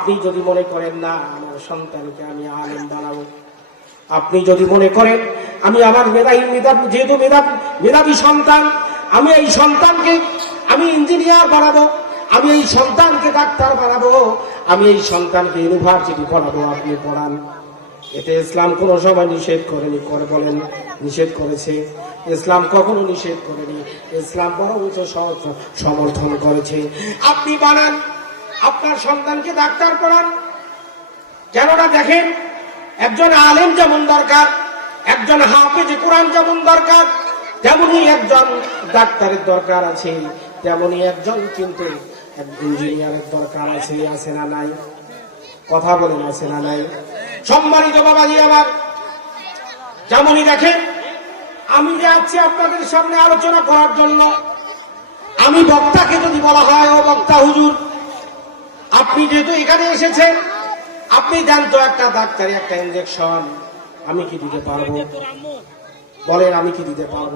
আপনি যদি মনে করেন, না, আমার সন্তানকে আমি আলেম বানাবো। আপনি যদি মনে করেন, আমি আমার মেধাহী মেধাবী, যেহেতু মেধাবী মেধাবী সন্তান, আমি এই সন্তানকে আমি ইঞ্জিনিয়ার বানাবো, আমি এই সন্তানকে ডাক্তার বানাবো, আমি এই সন্তানকে ইউনিভার্সিটি পড়াবো। আপনি পড়ান। এতে ইসলাম কোনো সময় নিষেধ করেনি, করে বলেন, নিষেধ করেছে। ইসলাম কখনো নিষেধ করেনি। ইসলাম স- সমর্থন করেছে। আপনি বানান। আপনার সন্তানকে ডাক্তার পড়ান কেননা দেখেন, একজন আলেম যেমন দরকার, একজন হাফেজ কোরআন যেমন দরকার তেমনই একজন ডাক্তারের দরকার আছে তেমনই একজন কিন্তু ইঞ্জিনিয়ারের দরকার আছে আছে না নাই? কথা বলেন, আছে না নাই? সম্মানিত বাবাজি আমার, যেমনই দেখেন, আমি যে আছি আপনাদের সামনে আলোচনা করার জন্য, আমি বক্তাকে যদি বলা হয়, ও বক্তা হুজুর আপনি যেহেতু এখানে এসেছেন, আপনি দেন তো একটা ডাক্তারি, একটা ইঞ্জেকশন আমি কি দিতে পারব? বলেন, আমি কি দিতে পারব?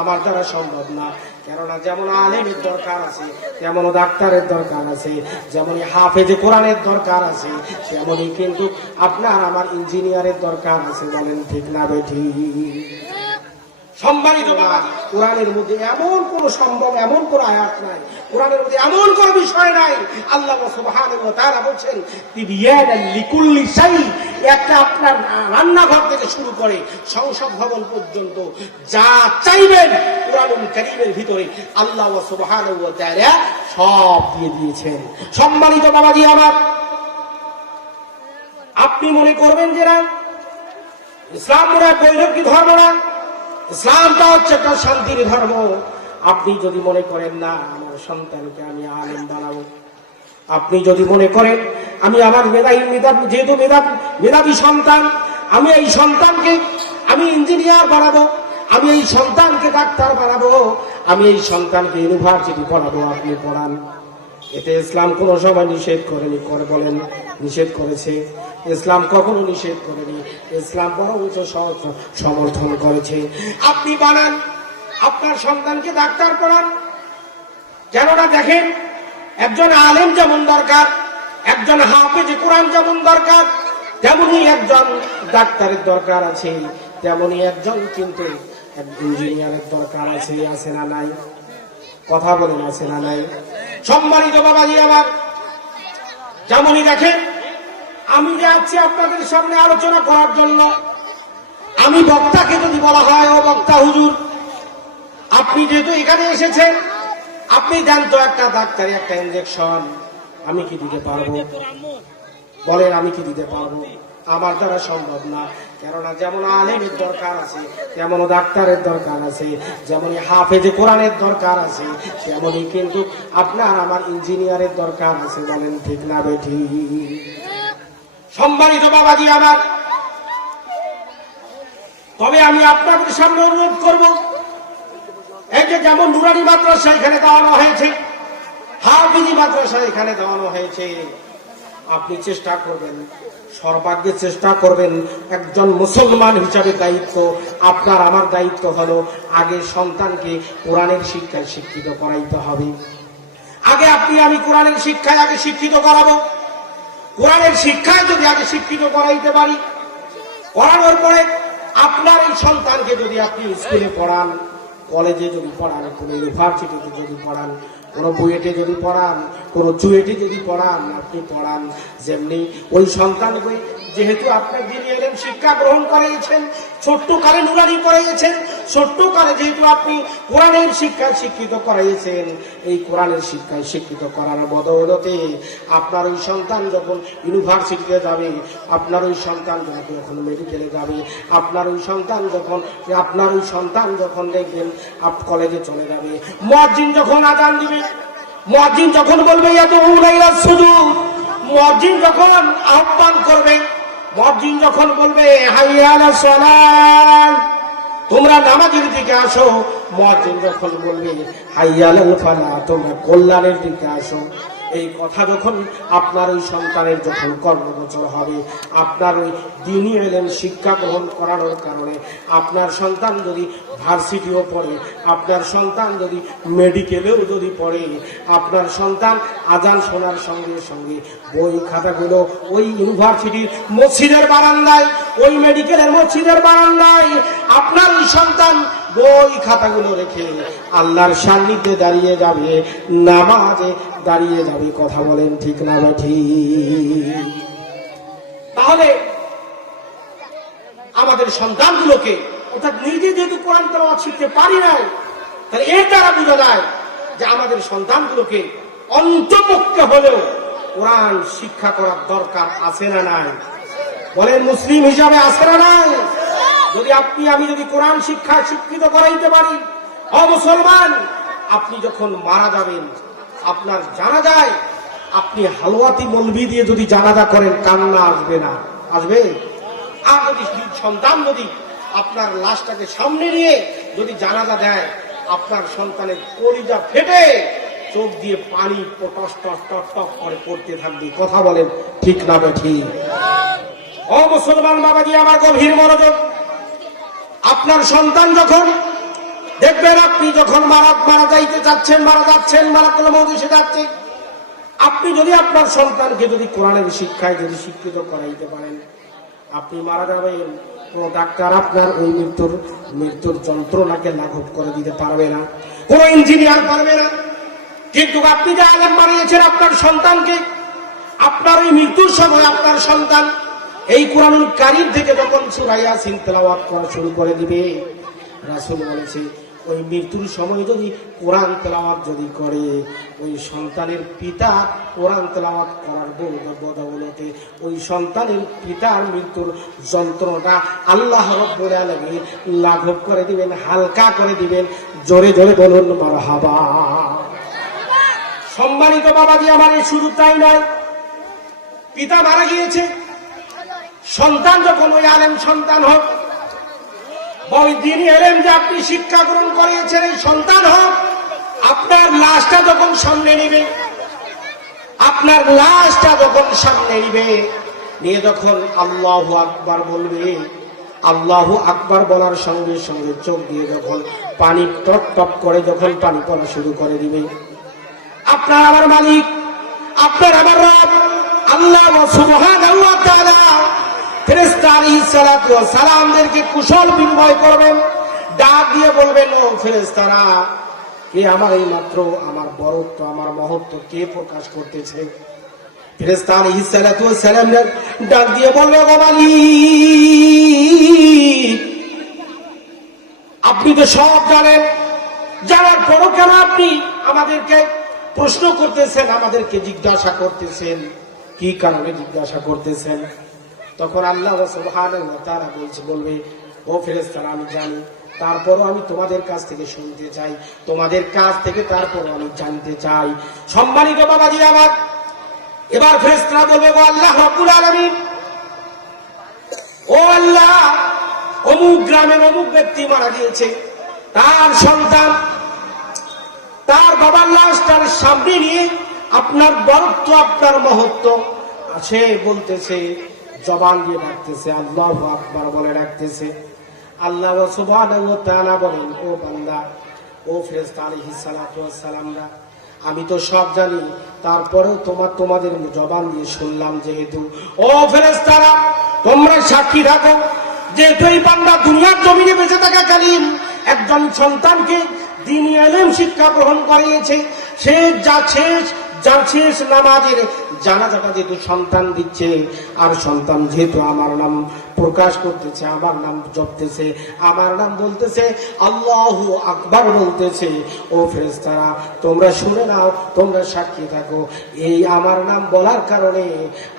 আমার দ্বারা সম্ভব না। কেননা যেমন আলেমের দরকার আছে তেমন ডাক্তারের দরকার আছে যেমন হাফেজে কোরআনের দরকার আছে, তেমনই কিন্তু আপনার, আমার ইঞ্জিনিয়ারের দরকার আছে। বলেন, ঠিক না বেঠি? সম্মানিত বাবা কোরআনের মধ্যে এমন কোন সম্ভব, এমন কোন আয়াত নাই। কোরআনের মধ্যে এমন কোন বিষয় নাই। আল্লাহ সুবহানাহু বলছেন একটা আপনার রান্নাঘর থেকে শুরু করে সংসদ ভবন পর্যন্ত যা চাইবেন কোরআনুল কারীমের ভিতরে আল্লাহ সুবহানাহু ওয়া তাআলা সব দিয়ে দিয়েছেন। সম্মানিত বাবাজি আমার, আপনি মনে করবেন যে না, ইসলাম মনে হয় বৈরকী ধর্ম না? ইসলামটা হচ্ছে একটা শান্তির ধর্ম। আপনি যদি মনে করেন, না, আমার সন্তানকে আমি আলেম বানাবো। আপনি যদি মনে করেন, আমি আমার মেধাহী মেধাবী, যেহেতু মেধাবী মেধাবী সন্তান, আমি এই সন্তানকে, আমি ইঞ্জিনিয়ার বানাবো, আমি এই সন্তানকে ডাক্তার বানাবো, আমি এই সন্তানকে ইউনিভার্সিটি পড়াবো, আপনি পড়ান। এতে ইসলাম কোনো সময় নিষেধ করেনি, করে বলেন, নিষেধ করেছে। ইসলাম কখনো নিষেধ করেনি, ইসলাম বরঞ্চ সমর্থন করেছে। আপনি বানান, আপনার সন্তানকে ডাক্তার পড়ান। কেননা দেখেন, একজন আলেম যেমন দরকার, একজন হাফেজ কোরআন যেমন দরকার, তেমনি একজন ডাক্তারের দরকার আছে, তেমনি একজন কিন্তু ইঞ্জিনিয়ারের দরকার আছে আছে না নাই? কথা বলেন, আছে না নাই? সম্মানিত বাবাজি আমার। যেমনই দেখেন, আমি যে আছি আপনাদের সামনে আলোচনা করার জন্য, আমি বক্তাকে যদি বলা হয়, ও বক্তা হুজুর, আপনি যেহেতু এখানে এসেছেন, আপনি দেন তো একটা ডাক্তারি, একটা ইঞ্জেকশন আমি কি দিতে পারব? বলেন, আমি কি দিতে পারব? আমার দ্বারা সম্ভব না। কেননা যেমন আলেমের দরকার আছে তেমন ডাক্তারের দরকার আছে যেমন হাফেজে কোরআনের দরকার আছে, তেমনই কিন্তু আপনার আমার ইঞ্জিনিয়ারের দরকার আছে, বলেন ঠিক না বেঠি সম্মানিত বাবাজি আমার, তবে আমি আপনাদের সামনে অনুরোধ করব, এই যে যেমন নুরানি মাদ্রাসা এখানে দেওয়ানো হয়েছে, হাফিজি মাদ্রাসা এখানে দেওয়ানো হয়েছে আপনি চেষ্টা করবেন সর্বাগ্যে চেষ্টা করবেন একজন মুসলমান হিসাবে দায়িত্ব, আপনার আমার দায়িত্ব হলো আগে সন্তানকে কোরআনের শিক্ষায় শিক্ষিত করাইতে হবে। আগে আপনি, আমি কোরআনের শিক্ষায় আগে শিক্ষিত করাবো। কোরআনের শিক্ষায় যদি আগে শিক্ষিত করাইতে পারি, করানোর পরে আপনার এই সন্তানকে যদি আপনি স্কুলে পড়ান কলেজে যদি পড়ান, কোনো ইউনিভার্সিটিতে যদি পড়ান, কোনো বুয়েটে যদি পড়ান, কোনো চুয়েটে যদি পড়ান, আপনি পড়ান যেমনি ওই সন্তানকে যেহেতু আপনার যিনি এলেন, শিক্ষা গ্রহণ করিয়েছেন ছোট্ট কালে নুরানি করাইয়েছেন ছোট্ট কালে যেহেতু আপনি কোরআনের শিক্ষায় শিক্ষিত করাইয়েছেন এই কোরআনের শিক্ষায় শিক্ষিত করার বদৌলতে আপনার ওই সন্তান যখন ইউনিভার্সিটিতে যাবে, আপনার ওই সন্তান যখন মেডিকেলে যাবে, আপনার ওই সন্তান যখন, আপনার ওই সন্তান যখন দেখবেন আপ কলেজে চলে যাবে। মসজিদ যখন আদান দিবে মসজিদ যখন বলবে এত উলাইলা শুধু মসজিদ যখন আহ্বান করবে মসজিদ যখন বলবে তোমরা নামাজের দিকে আসো। মসজিদ যখন বলবে হাইয়াল ফালা তোমরা কল্যাণের দিকে আসো। এই কথা যখন আপনার ওই সন্তানের যখন কর্মগোচর হবে, আপনার ওই দিনই এলেন শিক্ষা গ্রহণ করানোর কারণে, আপনার সন্তান যদি ভার্সিটিও পড়ে, আপনার সন্তান যদি মেডিকেলেও যদি পড়ে, আপনার সন্তান আজান শোনার সঙ্গে সঙ্গে বই খাতাগুলো ওই ইউনিভার্সিটির মসজিদের বারান্দায়, ওই মেডিকেলের মসজিদের বারান্দায় আপনার ওই সন্তান বই খাতাগুলো রেখে আল্লাহর সান্নিধ্যে দাঁড়িয়ে যাবে, নামাজে দাঁড়িয়ে যাবে, কথা বলেন ঠিক না বা তাহলে আমাদের সন্তানগুলোকে, অর্থাৎ নিজে যেহেতু কোরআন তেলাওয়াত শিখতে পারি নাই, তাহলে এর দ্বারা বোঝা যায় যে আমাদের সন্তানগুলোকে অন্তপক্ষে হলেও কোরআন শিক্ষা করার দরকার আছে না নাই। বলেন, মুসলিম হিসাবে আছে না নাই? যদি আপনি, আমি যদি কোরআন শিক্ষা শিক্ষিত করাইতে পারি অ মুসলমান, আপনি যখন মারা যাবেন আপনার জানা যায় আপনি হালুয়াতি মলবি দিয়ে যদি জানাজা করেন, কান্না আসবে না। আসবে? আর যদি সন্তান যদি আপনার লাশটাকে সামনে নিয়ে যদি জানাজা দেয়, আপনার সন্তানের কলিজা ফেটে চোখ দিয়ে পানি টস করে পড়তে থাকবে। কথা বলেন ঠিক না ঠিক? ও মুসলমান বাবাজি, আমার গভীর মনোযোগ। আপনার সন্তান যখন দেখবেন আপনি যখন মারা মারা যাইতে যাচ্ছেন, মারা যাচ্ছেন মারা কোনো মজুসে যাচ্ছে। আপনি যদি আপনার সন্তানকে যদি কোরআনের শিক্ষায় যদি শিক্ষিত করাইতে পারেন, আপনি মারা যাবেন। কোন ডাক্তার আপনার ওই মৃত্যুর মৃত্যুর যন্ত্রণাকে লাঘব করে দিতে পারবে না। কোন ইঞ্জিনিয়ার পারবে না। কিন্তু আপনি যে আলেম বানিয়েছেন আপনার সন্তানকে, আপনার ওই মৃত্যুর সময় আপনার সন্তান এই কোরআনুল কারিম থেকে যখন সুরাইয়া সিন তেলাওয়াত করা শুরু করে দিবে, রাসুল বলেছে ওই মৃত্যুর সময় যদি কোরআন তেলাওয়াত যদি করে, ওই সন্তানের পিতা কোরআন তেলাওয়াত করার বদ- বদৌলতে ওই সন্তানের পিতার মৃত্যুর যন্ত্রণাটা আল্লাহ রব্বুল আলামিন লাঘব করে দিবেন, হালকা করে দিবেন। জোরে জোরে বলুন, মারহাবা। সম্মানিত বাবাজি, আমার এই শুধু তাই নয়। পিতা মারা গিয়েছে। সন্তান যখন ওই আলেম সন্তান হোক দিনই এলেন যে আপনি শিক্ষা গ্রহণ করিয়েছেন, এই সন্তান হোক, আপনার লাশটা যখন সামনে নিবে, আপনার লাশটা যখন সামনে নিবে, নিয়ে যখন আল্লাহ আকবার বলবে, আল্লাহ আকবার বলার সঙ্গে সঙ্গে চোখ দিয়ে যখন পানি টপ টপ করে যখন পানি পড়া শুরু করে দিবে। আপনার আমার মালিক, আপনার আমার রব, আল্লাহ সুবহানাহু কুশল বিনিময় করবেন। ডাক দিয়ে বলবেন, ও আমার আমার আমার মহত্ব কে প্রকাশ ডাক দিয়ে বলবে গো মালিক, আপনি তো সব জানেন। জানার পরও কেন আপনি আমাদেরকে প্রশ্ন করতেছেন, আমাদেরকে জিজ্ঞাসা করতেছেন? কি কারণে জিজ্ঞাসা করতেছেন? তখন আল্লাহ ওয়া বলছে, বলবে, ও ফেরেশতারা, আমি জানি। তারপরও আমি তোমাদের কাছ থেকে শুনতে চাই। তোমাদের কাছ থেকে তারপরও আমি জানতে চাই। সম্মানিত বাবাজি আমার, এবার ফেরেশতারা বলবে গো আল্লাহ রাব্বুল আলামিন, ও আল্লাহ, অমুক গ্রামের অমুক ব্যক্তি মারা গিয়েছে। তার সন্তান, তার বাবার লাশটার সামনে নিয়ে আপনার বরত্ব, আপনার মহত্ব। আছে বলতেছে জবান দিয়ে ডাকতেছে, আল্লাহ আকবার বলে ডাকতেছে। আল্লাহ বলেন, ও বান্দা, ও সালাতু আমি তো সব জানি, তারপরেও তোমার তোমাদের জবান দিয়ে শুনলাম যেহেতু। ও ফেরেস্তারা তোমরা সাক্ষী থাকো, যেহেতু এই বান্দা দুনিয়ার জমিনে বেঁচে থাকাকালীন একজন সন্তানকে দিনী এলেম শিক্ষা গ্রহণ করিয়েছে সে যা শেষ যার নামাজের জানা যেহেতু সন্তান দিচ্ছে আর সন্তান যেহেতু আমার নাম প্রকাশ করতেছে, আমার নাম জপতেছে, আমার নাম বলতেছে, আল্লাহ আকবার বলতেছে। ও ফেরেস্তারা তোমরা শুনে নাও, তোমরা সাক্ষী থাকো। এই আমার নাম বলার কারণে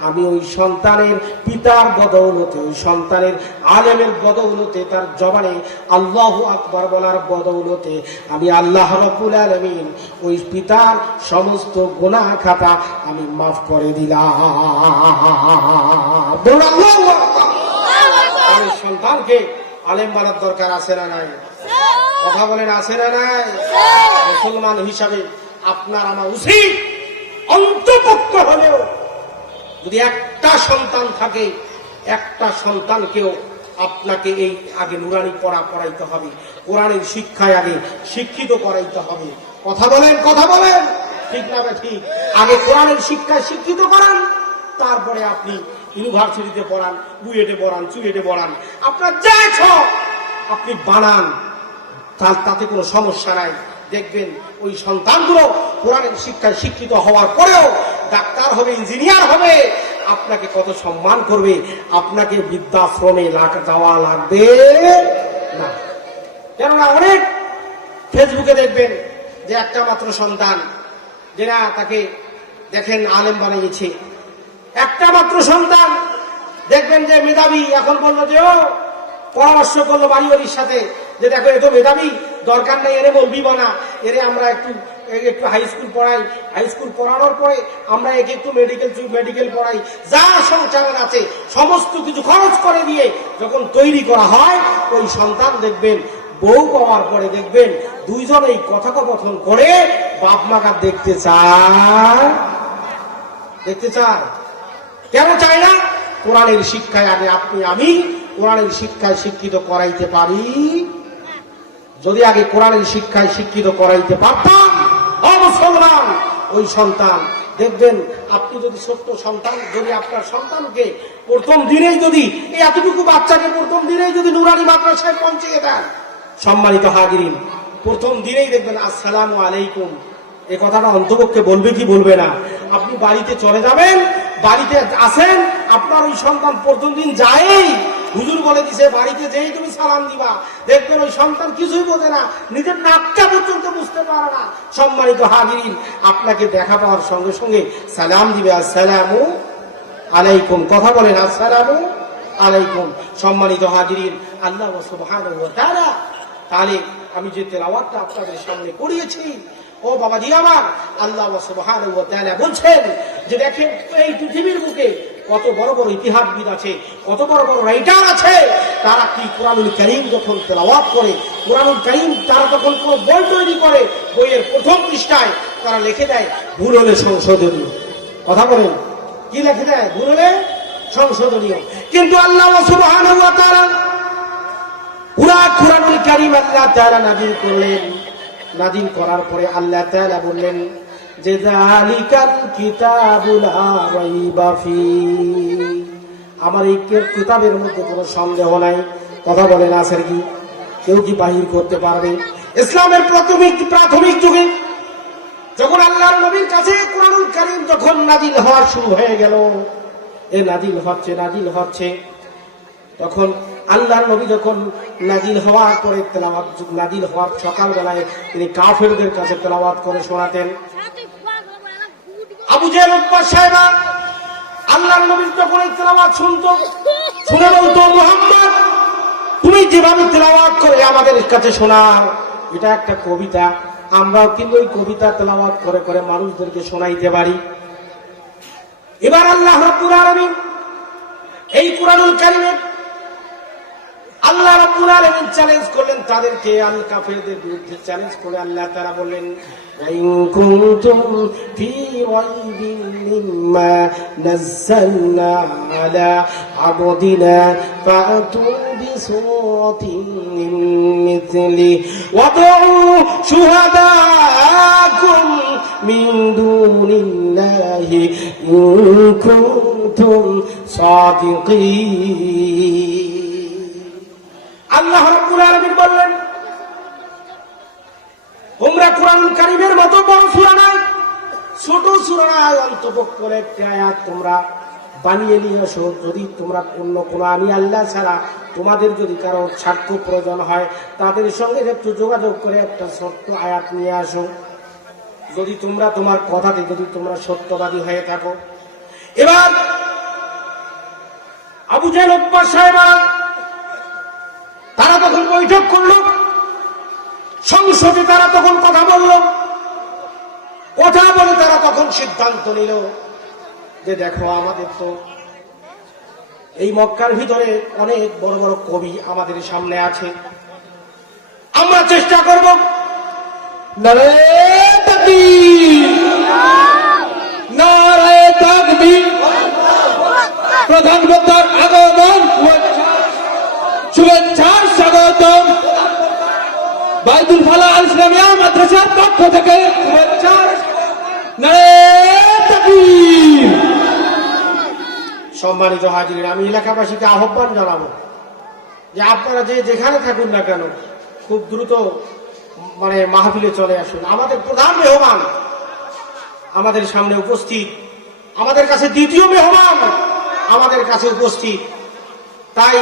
আমি ওই সন্তানের পিতার বদৌলতে, ওই সন্তানের আলেমের বদৌলতে, তার জবানে আল্লাহ আকবার বলার বদৌলতে আমি আল্লাহ রব্বুল আলমিন ওই পিতার সমস্ত গুনাহ খাতা আমি মাফ করে দিলাম। আল্লাহু তাহলে সন্তানকে আলেম বানার দরকার আছে না নাই? কথা বলেন আছে না নাই? মুসলমান হিসাবে আপনার আমার উচিত অন্তপক্ষ হলেও যদি একটা সন্তান থাকে, একটা সন্তানকেও আপনাকে এই আগে নুরানি পড়া পড়াইতে হবে, কোরআনের শিক্ষায় আগে শিক্ষিত করাইতে হবে। কথা বলেন কথা বলেন। ঠিক না ঠিক? আগে কোরআনের শিক্ষায় শিক্ষিত করান, তারপরে আপনি ইউনিভার্সিটিতে পড়ান, বুয়েটে পড়ান, চুয়েটে পড়ান। আপনার যা আপনি বানান। তার তাতে কোনো সমস্যা নাই। দেখবেন ওই সন্তানগুলো কোরআনের শিক্ষায় শিক্ষিত হওয়ার পরেও ডাক্তার হবে, ইঞ্জিনিয়ার হবে, আপনাকে কত সম্মান করবে, আপনাকে বৃদ্ধাশ্রমে যাওয়া লাগবে না। কেননা অনেক ফেসবুকে দেখবেন যে একটা মাত্র সন্তান যেটা তাকে দেখেন, আলেম বানিয়েছে। একটা মাত্র সন্তান। দেখবেন যে মেধাবী এখন বলল যে, ও, পরামর্শ করল বাড়ি বাড়ির সাথে যে দেখো, এত মেধাবী, দরকার নেই, এরে বলবি না এরে আমরা একটু একে একটু হাই স্কুল পড়াই। হাই স্কুল পড়ানোর পরে আমরা একে একটু মেডিকেল মেডিকেল পড়াই। যা সংসারের আছে, সমস্ত কিছু খরচ করে দিয়ে যখন তৈরি করা হয়, ওই সন্তান দেখবেন, বউ পাওয়ার পরে দেখবেন, দুইজনেই কথোপকথন করে বাপ মাকা দেখতে চায়। দেখতে চায়। কেন চাই না? কোরআনের শিক্ষায় আগে আপনি আমি, কোরআনের শিক্ষায় শিক্ষিত করাইতে পারি। যদি আগে কোরআনের শিক্ষায় শিক্ষিত করাইতে পারতাম মুসলমান, ওই সন্তান, দেখবেন আপনি যদি সত্য সন্তান, যদি আপনার সন্তানকে প্রথম দিনেই যদি, এই এতটুকু বাচ্চাকে প্রথম দিনেই যদি নুরানি মাদ্রাসায় পৌঁছিয়ে দেন, সম্মানিত হাজিরিন, প্রথম দিনেই দেখবেন আসসালামু আলাইকুম। এ কথাটা অন্তপক্ষে বলবে কি বলবে না? আপনি বাড়িতে চলে যাবেন বাড়িতে আসেন আপনার ওই সন্তান প্রথম দিন যায়ই। হুজুর বলে দিছে, বাড়িতে যেই তুমি সালাম দিবা, দেখবেন ওই সন্তান কিছুই বোঝে না, নিজের নাকটা পর্যন্ত বুঝতে পারে না। সম্মানিত হাজিরিন, আপনাকে দেখা পাওয়ার সঙ্গে সঙ্গে সালাম দিবে, আসসালামু আলাইকুম। কথা বলেন, আসসালামু আলাইকুম। সম্মানিত হাজিরিন, আল্লাহ তাআলা, তাহলে আমি যে তেলাওয়াতটা আপনাদের সামনে করিয়েছি ও বাবা জি আমার, আল্লাহ বলছেন যে দেখেন এই পৃথিবীর বুকে কত বড় বড় ইতিহাসবিদ আছে, কত বড় বড় রাইটার আছে, তারা কি কোরআনুল করিম যখন তেলাওয়াত করে, কোরআনুল করিম তারা যখন কোনো বই তৈরি করে, বইয়ের প্রথম পৃষ্ঠায় তারা লিখে দেয়, ভুল হলে সংশোধনীয় কথা বলেন, কি লিখে দেয়? ভুল হলে সংশোধনীয় কিন্তু আল্লাহ তাআলা পুরা কোরআনুল কারীম আল্লাহ তাআলা নাযিল করলেন। নাযিল করার পরে আল্লাহ তাআলা বললেন, যে আমার এই কিতাবের মধ্যে কোনো সন্দেহ নাই। কথা বলেন আছেন কি? কেউ কি বাহির করতে পারবে? ইসলামের প্রাথমিক প্রাথমিক যুগে যখন আল্লাহর নবীর কাছে কোরআনুল কারীম যখন নাজিল হওয়া শুরু হয়ে গেল, এ নাজিল হচ্ছে নাজিল হচ্ছে, তখন আল্লাহর নবী যখন নাজিল হওয়ার পরে তেলাওয়াত নাজিল হওয়ার সকালবেলায় তিনি কাফেরদের কাছে তেলাওয়াত করে শোনাতেন। আবু জেল উৎপাদ সাহেবা, আল্লাহর নবীর যখন এই তেলাওয়াত শুনতো, শুনে বলতো মোহাম্মদ, তুমি যেভাবে তেলাওয়াত করে আমাদের কাছে শোনাও, এটা একটা কবিতা। আমরাও কিন্তু ওই কবিতা তেলাওয়াত করে করে মানুষদেরকে শোনাইতে পারি। এবার আল্লাহ রাব্বুল আলামিন এই কোরআনুল কারিমের আল্লাহ রাব্বুল আলামিন চ্যালেঞ্জ করলেন তাদেরকে, আল কাফেরদের বিরুদ্ধে চ্যালেঞ্জ করে আল্লাহ তাআলা বললেন ইন কুনতুম ফি রাইবিন মিম্মা নাযালনা আলা আবদিনা ফাতু বিসূরাতিন মিথলি ওয়াদউ শুহাদাকুম মিন দুনিল্লাহি ইন কুনতুম সাদিকিন. আল্লাহ বললেন, তোমরা কোরআন কারিমের মতো বড় সূরা ছোট সূরা অন্তপক্ষের একটি আয়াত তোমরা বানিয়ে নিয়ে আসো যদি তোমরা অন্য কোন আমি আল্লাহ ছাড়া তোমাদের যদি কারও সাক্ষ্য প্রয়োজন হয়, তাদের সঙ্গে একটু যোগাযোগ করে একটা ছোট্ট আয়াত নিয়ে আসো। যদি তোমরা তোমার কথাতে যদি তোমরা সত্যবাদী হয়ে থাকো। এবার আবু জাহেল সাহেবা তারা তখন বৈঠক করল। সংসদে তারা তখন কথা বলল। কথা বলে তারা তখন সিদ্ধান্ত নিল যে দেখো, আমাদের তো এই মক্কার ভিতরে অনেক বড় বড় কবি আমাদের সামনে আছে। আমরা চেষ্টা করব। নারে বাইতুল ফালা আল ইসলামিয়া মাদ্রাসার পক্ষ থেকে সম্মানিত হাজির আমি এলাকাবাসীকে আহ্বান জানাব যে আপনারা যে যেখানে থাকুন না কেন, খুব দ্রুত মানে মাহফিলে চলে আসুন। আমাদের প্রধান মেহমান আমাদের সামনে উপস্থিত, আমাদের কাছে দ্বিতীয় মেহমান আমাদের কাছে উপস্থিত। তাই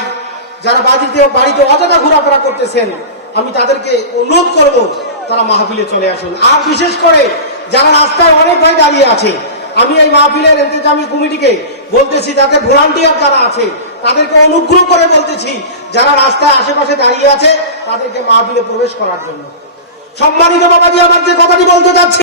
যারা বাড়িতে বাড়িতে অযথা ঘোরাফেরা করতেছেন আমি তাদেরকে অনুরোধ করব, তারা মাহফিলে চলে আসুন। আর বিশেষ করে যারা রাস্তায় অনেক ভাই দাঁড়িয়ে আছে, আমি এই মাহফিলের ইন্তজামী কমিটিকে বলতেছি যাদের ভলান্টিয়ার যারা আছে, তাদেরকে অনুগ্রহ করে বলতেছি, যারা রাস্তায় আশেপাশে দাঁড়িয়ে আছে, তাদেরকে মাহফিলে প্রবেশ করার জন্য। সম্মানিত বাবাজি, আমার যে কথাটি বলতে যাচ্ছে